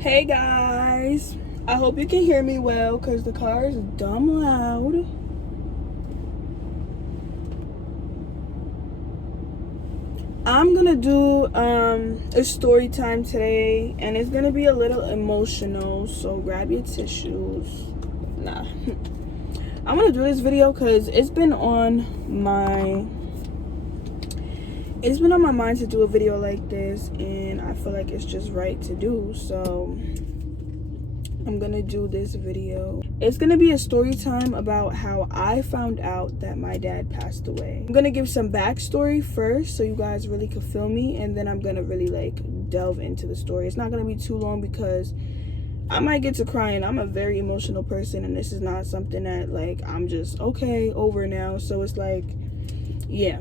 Hey guys, I hope you can hear me well because the car is dumb loud. I'm gonna do a story time today, and it's gonna be a little emotional, so grab your tissues. Nah. I'm gonna do this video because it's been on my mind to do a video like this, and I feel like it's just right to do, so I'm gonna do this video. It's gonna be a story time about how I found out that my dad passed away. I'm gonna give some backstory first so you guys really could feel me, and then I'm gonna really delve into the story. It's not gonna be too long because I might get to crying. I'm a very emotional person, and this is not something that I'm just okay over now. So it's yeah.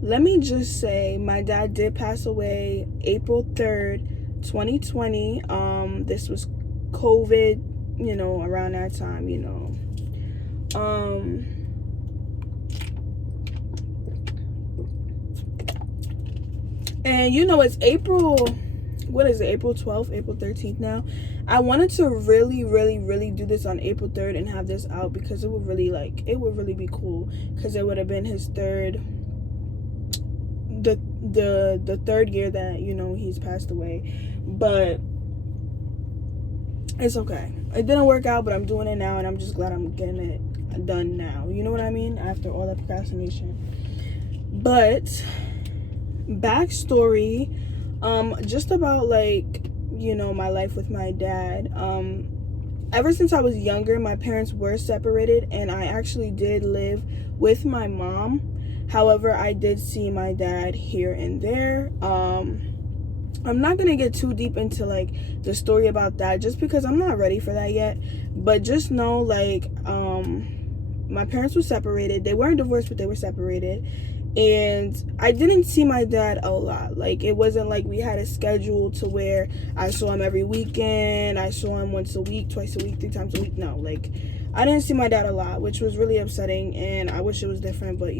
Let me just say my dad did pass away April 3rd, 2020. This was COVID, around that time, and it's April, what is it, April 12th, April 13th now. I wanted to really do this on April 3rd and have this out because it would really be cool, because it would have been his third, the third year that he's passed away. But it's okay, it didn't work out, but I'm doing it now, and I'm just glad I'm getting it done now, you know what I mean, after all that procrastination. But backstory, just about my life with my dad. Ever since I was younger, my parents were separated, and I actually did live with my mom. However, I did see my dad here and there. I'm not gonna get too deep into the story about that, just because I'm not ready for that yet. But just know my parents were separated. They weren't divorced, but they were separated. And I didn't see my dad a lot. It wasn't like we had a schedule to where I saw him every weekend. I saw him once a week, twice a week, 3 times a week. No, I didn't see my dad a lot, which was really upsetting, and I wish it was different, but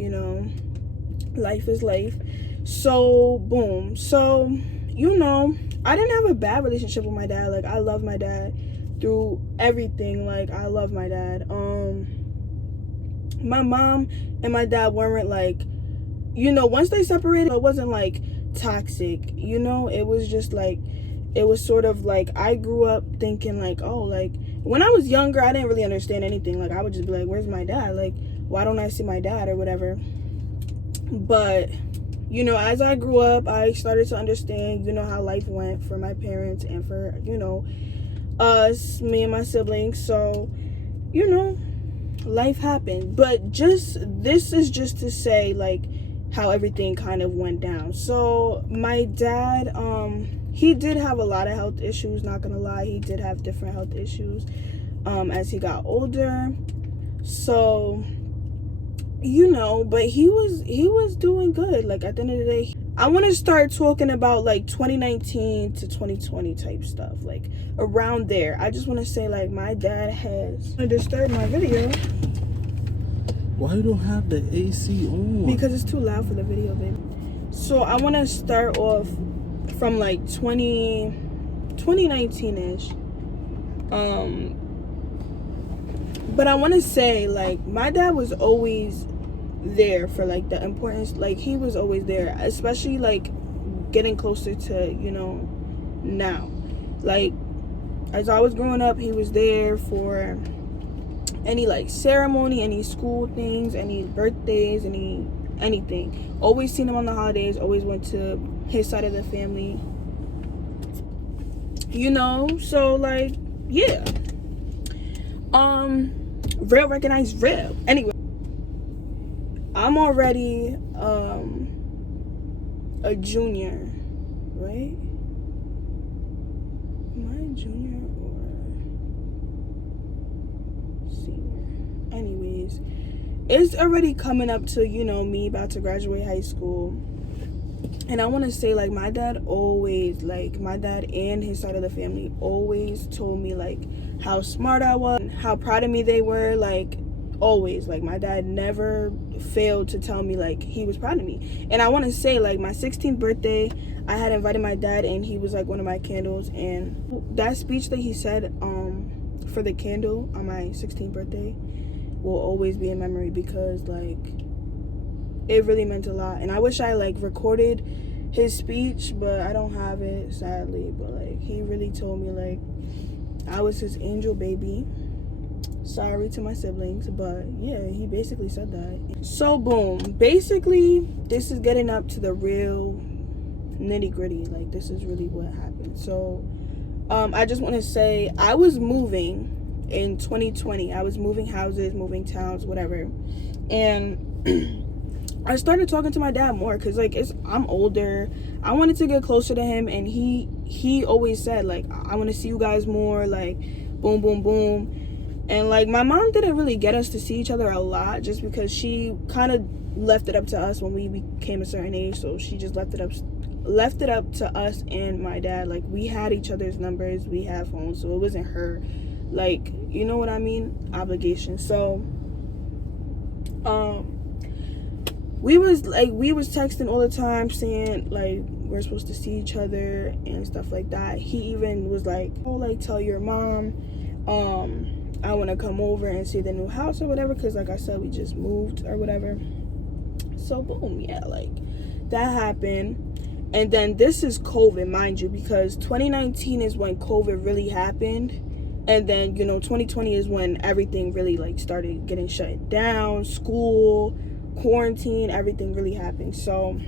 life is life. So boom. So I didn't have a bad relationship with my dad. I love my dad through everything. I love my dad. My mom and my dad weren't once they separated, it wasn't toxic, it was just it was sort of I grew up thinking when I was younger, I didn't really understand anything. I would just be where's my dad, why don't I see my dad or whatever. But as I grew up, I started to understand how life went for my parents and for us, me and my siblings. So life happened. But this is just to say how everything kind of went down. So my dad, he did have a lot of health issues, not gonna lie. He did have different health issues as he got older. So but he was doing good. At the end of the day, I want to start talking about 2019 to 2020 type stuff, around there. I just want to say my dad has disturbed my video. Why you don't have the AC on? Because it's too loud for the video, baby. So I want to start off from 2019-ish. But I want to say my dad was always there for the importance. He was always there, especially getting closer to now. As I was growing up, he was there for any ceremony, any school things, any birthdays, anything. Always seen him on the holidays, always went to his side of the family, so yeah. Real recognized real. Anyway, I'm already a junior, right? Am I a junior or senior? Anyways, it's already coming up to me about to graduate high school. And I want to say my dad always, my dad and his side of the family always told me how smart I was, how proud of me they were, always. Like, my dad never failed to tell me like he was proud of me. And I want to say, like, my 16th birthday, I had invited my dad, and he was like one of my candles. And that speech that he said for the candle on my 16th birthday will always be in memory, because like it really meant a lot. And I wish I like recorded his speech, but I don't have it, sadly. But like, he really told me like I was his angel baby. Sorry to my siblings, but yeah, he basically said that. So boom, basically this is getting up to the real nitty gritty. Like, this is really what happened. So I just want to say, I was moving in 2020. I was moving houses, moving towns, whatever. And I started talking to my dad more, because like I'm older. I wanted to get closer to him, and he always said like, I want to see you guys more, like boom boom boom. And like, my mom didn't really get us to see each other a lot, just because she kind of left it up to us when we became a certain age. So she just left it up to us and my dad. Like, we had each other's numbers, we had phones, so it wasn't her, like, you know what I mean, obligation. So we was texting all the time, saying like we're supposed to see each other and stuff like that. He even was like, oh, like, tell your mom I want to come over and see the new house or whatever, because like I said, we just moved or whatever. So boom, yeah, like that happened. And then this is COVID, mind you, because 2019 is when COVID really happened. And then, 2020 is when everything really like started getting shut down, school, quarantine, everything really happened. So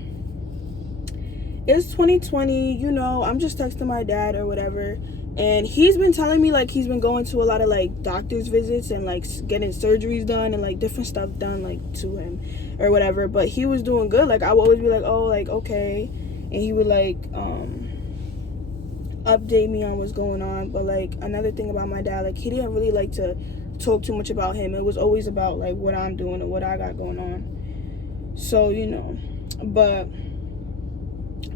it's 2020, I'm just texting my dad or whatever. And he's been telling me like he's been going to a lot of like doctor's visits and like getting surgeries done and like different stuff done like to him or whatever. But he was doing good. Like, I would always be like, oh, like, okay. And he would like update me on what's going on. But like, another thing about my dad, like, he didn't really like to talk too much about him. It was always about like what I'm doing and what I got going on. So, but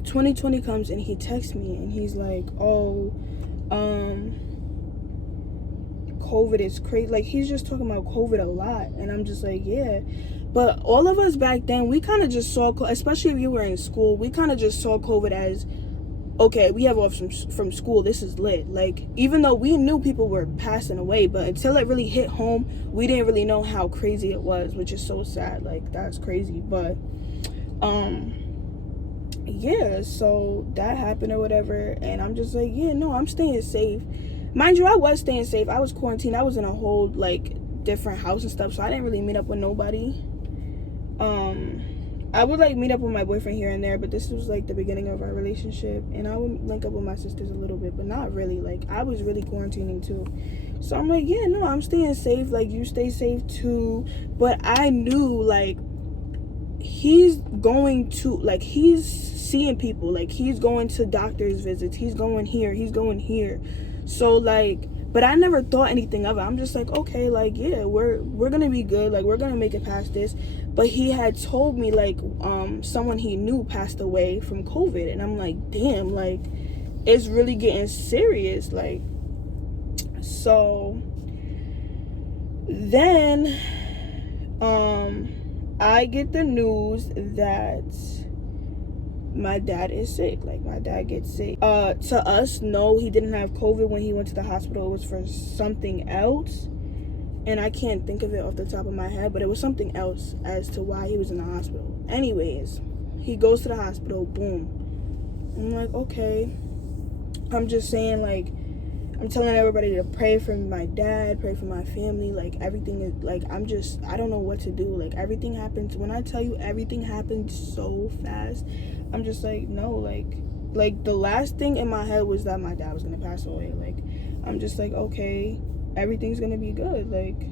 2020 comes and he texts me and he's like, oh, COVID is crazy. Like, he's just talking about COVID a lot. And I'm just like, yeah. But all of us back then, we kind of just saw, especially if you were in school, we kind of just saw COVID as, okay, we have off from school, this is lit. Like, even though we knew people were passing away, but until it really hit home, we didn't really know how crazy it was, which is so sad. Like, that's crazy. But yeah, so that happened or whatever. And I'm just like, yeah, no, I'm staying safe. Mind you, I was staying safe. I was quarantined. I was in a whole like different house and stuff, so I didn't really meet up with nobody. I would like meet up with my boyfriend here and there, but this was like the beginning of our relationship, and I would link up with my sisters a little bit, but not really. Like, I was really quarantining too. So I'm like, yeah, no, I'm staying safe. Like, you stay safe too. But I knew like he's going to, like, he's seeing people, like, he's going to doctor's visits, he's going here. So like, but I never thought anything of it. I'm just like, okay, like, yeah, we're gonna be good, like, we're gonna make it past this. But he had told me like someone he knew passed away from COVID, and I'm like, damn, like, it's really getting serious. Like, so then I get the news that my dad is sick. Like, my dad gets sick. To us, no, he didn't have COVID when he went to the hospital. It was for something else, and I can't think of it off the top of my head, but it was something else as to why he was in the hospital. Anyways, he goes to the hospital, boom. I'm like, okay. I'm just saying, like, I'm telling everybody to pray for my dad, pray for my family. Like, everything is, like, I don't know what to do. Like, everything happens, when I tell you everything happened so fast, I'm just like, no, like the last thing in my head was that my dad was gonna pass away. Like, I'm just like, okay, everything's gonna be good. Like,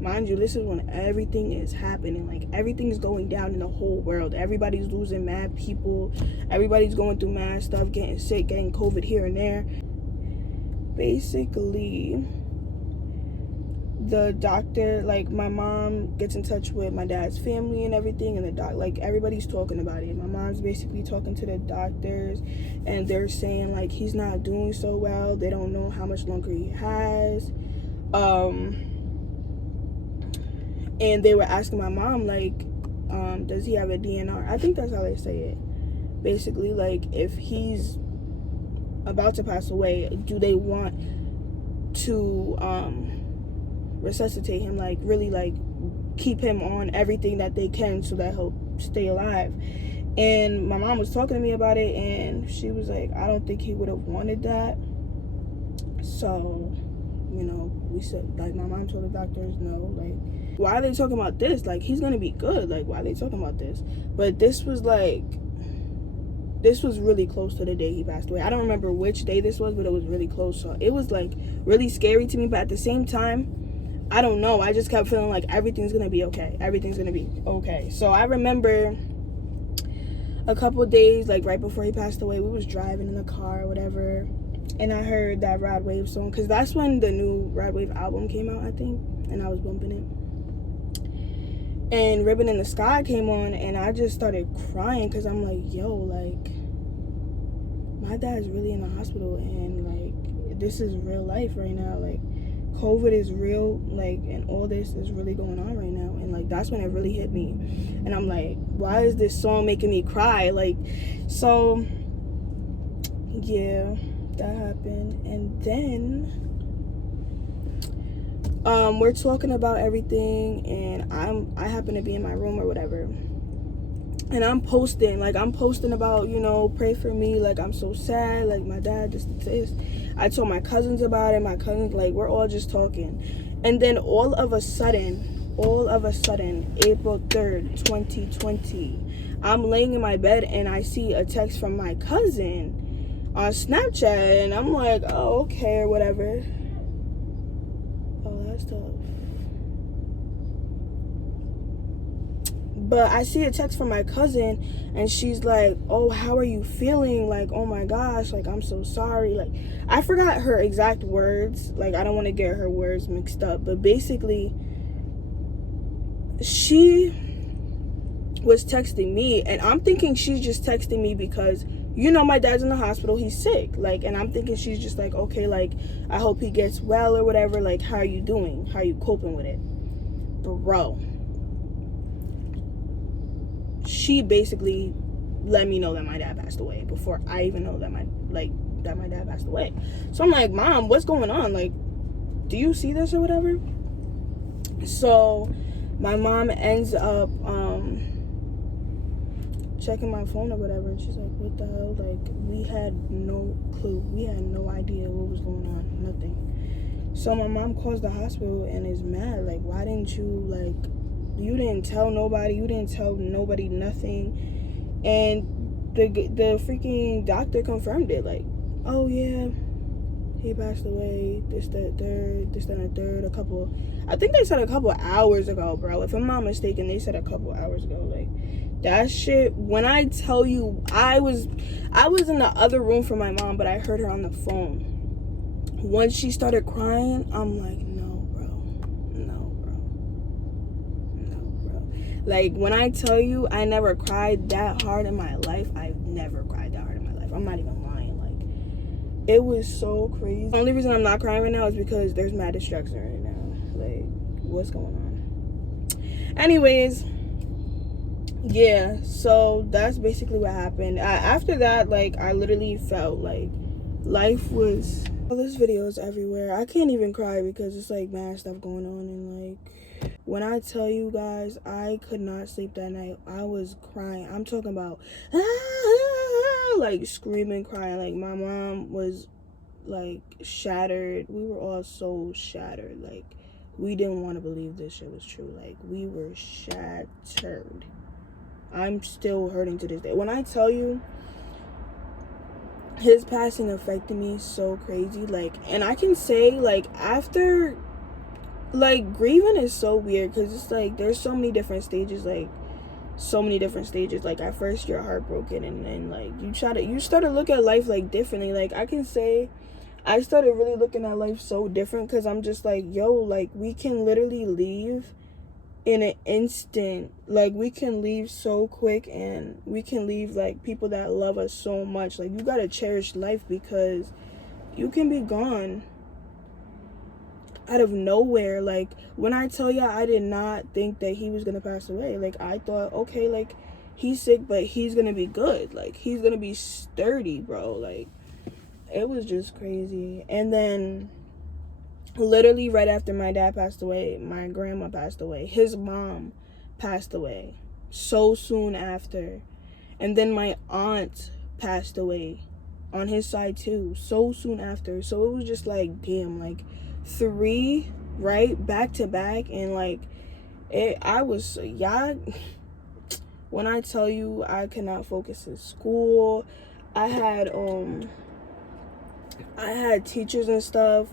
mind you, this is when everything is happening. Like, everything's going down in the whole world. Everybody's losing mad people. Everybody's going through mad stuff, getting sick, getting COVID here and there. Basically, the doctor, like, my mom gets in touch with my dad's family and everything, and like, everybody's talking about it. My mom's basically talking to the doctors, and they're saying like he's not doing so well. They don't know how much longer he has. And they were asking my mom, like, does he have a DNR? I think that's how they say it. Basically, like, if he's about to pass away, do they want to resuscitate him, like really like keep him on everything that they can so that he'll stay alive? And my mom was talking to me about it, and she was like, I don't think he would have wanted that. So, you know, we said, like, my mom told the doctors no, like, why are they talking about this? Like, he's gonna be good. Like, why are they talking about this? But this was really close to the day he passed away. I don't remember which day this was, but it was really close. So it was like really scary to me, but at the same time, I don't know, I just kept feeling like everything's gonna be okay. Everything's gonna be okay. So I remember a couple of days, like right before he passed away, we was driving in the car or whatever, and I heard that Rod Wave song, because that's when the new Rod Wave album came out, I think, and I was bumping it. And Ribbon in the Sky came on, and I just started crying, because I'm like, yo, like, my dad's really in the hospital, and like, this is real life right now. Like, COVID is real, like, and all this is really going on right now. And like, that's when it really hit me. And I'm like, why is this song making me cry? Like, so yeah, that happened. And then we're talking about everything, and I happen to be in my room or whatever, and I'm posting about, you know, pray for me, like, I'm so sad, like, my dad this. I told my cousins about it. My cousins, like, we're all just talking. And then all of a sudden, April 3rd, 2020, I'm laying in my bed, and I see a text from my cousin on Snapchat, and I'm like, oh, okay, or whatever. Oh, that's tough. But I see a text from my cousin, and she's like, oh, how are you feeling? Like, oh my gosh, like, I'm so sorry. Like, I forgot her exact words. Like, I don't want to get her words mixed up. But basically, she was texting me, and I'm thinking she's just texting me because, you know, my dad's in the hospital, he's sick. Like, and I'm thinking she's just like, okay, like, I hope he gets well or whatever. Like, how are you doing? How are you coping with it? Bro, she basically let me know that my dad passed away before I even know that my dad passed away. So I'm like, Mom, what's going on? Like, do you see this or whatever? So my mom ends up checking my phone or whatever, and she's like, what the hell? Like, we had no clue. We had no idea what was going on. Nothing. So my mom calls the hospital and is mad. Like, why didn't you, like, you didn't tell nobody, nothing. And the freaking doctor confirmed it, like, oh yeah, he passed away, this, that, third, I think they said a couple hours ago, bro. If I'm not mistaken, they said a couple hours ago. Like, that shit, when I tell you, I was in the other room from my mom, but I heard her on the phone. Once she started crying, I'm like, like, when I tell you I never cried that hard in my life, I've never cried that hard in my life. I'm not even lying. Like, it was so crazy. The only reason I'm not crying right now is because there's mad distraction right now. Like, what's going on? Anyways, yeah, so that's basically what happened. After that, like, I literally felt like life was... All this videos everywhere. I can't even cry because it's like mad stuff going on, and like, when I tell you guys, I could not sleep that night. I was crying. I'm talking about like screaming, crying. Like, my mom was like shattered. We were all so shattered. Like, we didn't want to believe this shit was true. Like, we were shattered. I'm still hurting to this day. When I tell you, his passing affected me so crazy. Like, and I can say, like, after, like, grieving is so weird because it's like there's so many different stages. Like, at first you're heartbroken, and then like you start to look at life like differently. Like, I can say I started really looking at life so different because I'm just like, yo, like, we can literally leave in an instant. Like, we can leave so quick, and we can leave like people that love us so much. Like, you gotta cherish life because you can be gone out of nowhere. Like, when I tell you, I did not think that he was gonna pass away. Like, I thought, okay, like, he's sick, but he's gonna be good. Like, he's gonna be sturdy, bro. Like, it was just crazy. And then literally right after my dad passed away, my grandma passed away. His mom passed away so soon after. And then my aunt passed away on his side too, so soon after. So it was just like, damn, like 3 right back to back. And like I was, y'all, when I tell you I could not focus in school, I had teachers and stuff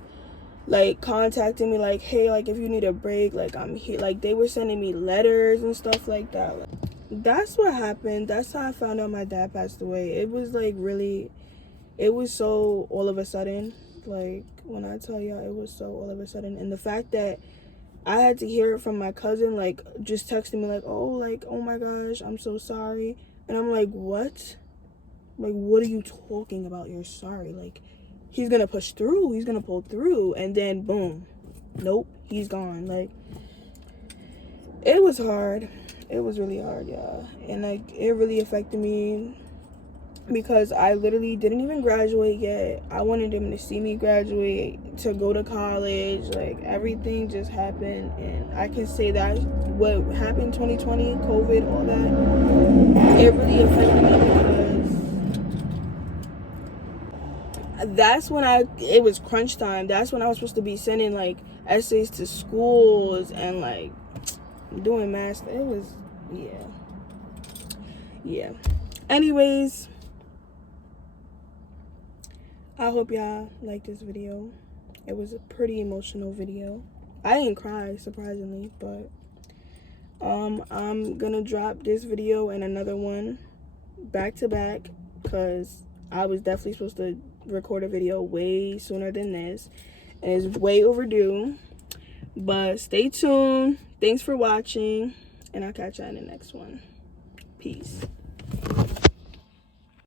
like contacting me like, hey, like if you need a break, like I'm here. Like they were sending me letters and stuff like that. Like, that's what happened. That's how I found out my dad passed away. It was like really, it was so all of a sudden. Like when I tell y'all, it was so all of a sudden. And the fact that I had to hear it from my cousin, like just texting me like, oh my gosh, I'm so sorry. And I'm like, what? Like, what are you talking about? You're sorry. Like, he's gonna push through. He's gonna pull through. And then, boom. Nope. He's gone. Like, it was hard. It was really hard, y'all. And, like, it really affected me because I literally didn't even graduate yet. I wanted him to see me graduate, to go to college. Like, everything just happened. And I can say that what happened 2020, COVID, all that, it really affected me because that's when it was crunch time. That's when I was supposed to be sending like essays to schools and like doing math. It was, yeah. Anyways, I hope y'all like this video. It was a pretty emotional video. I didn't cry, surprisingly, but I'm gonna drop this video and another one back to back because I was definitely supposed to record a video way sooner than this, and it's way overdue. But stay tuned. Thanks for watching, and I'll catch you in the next one. Peace.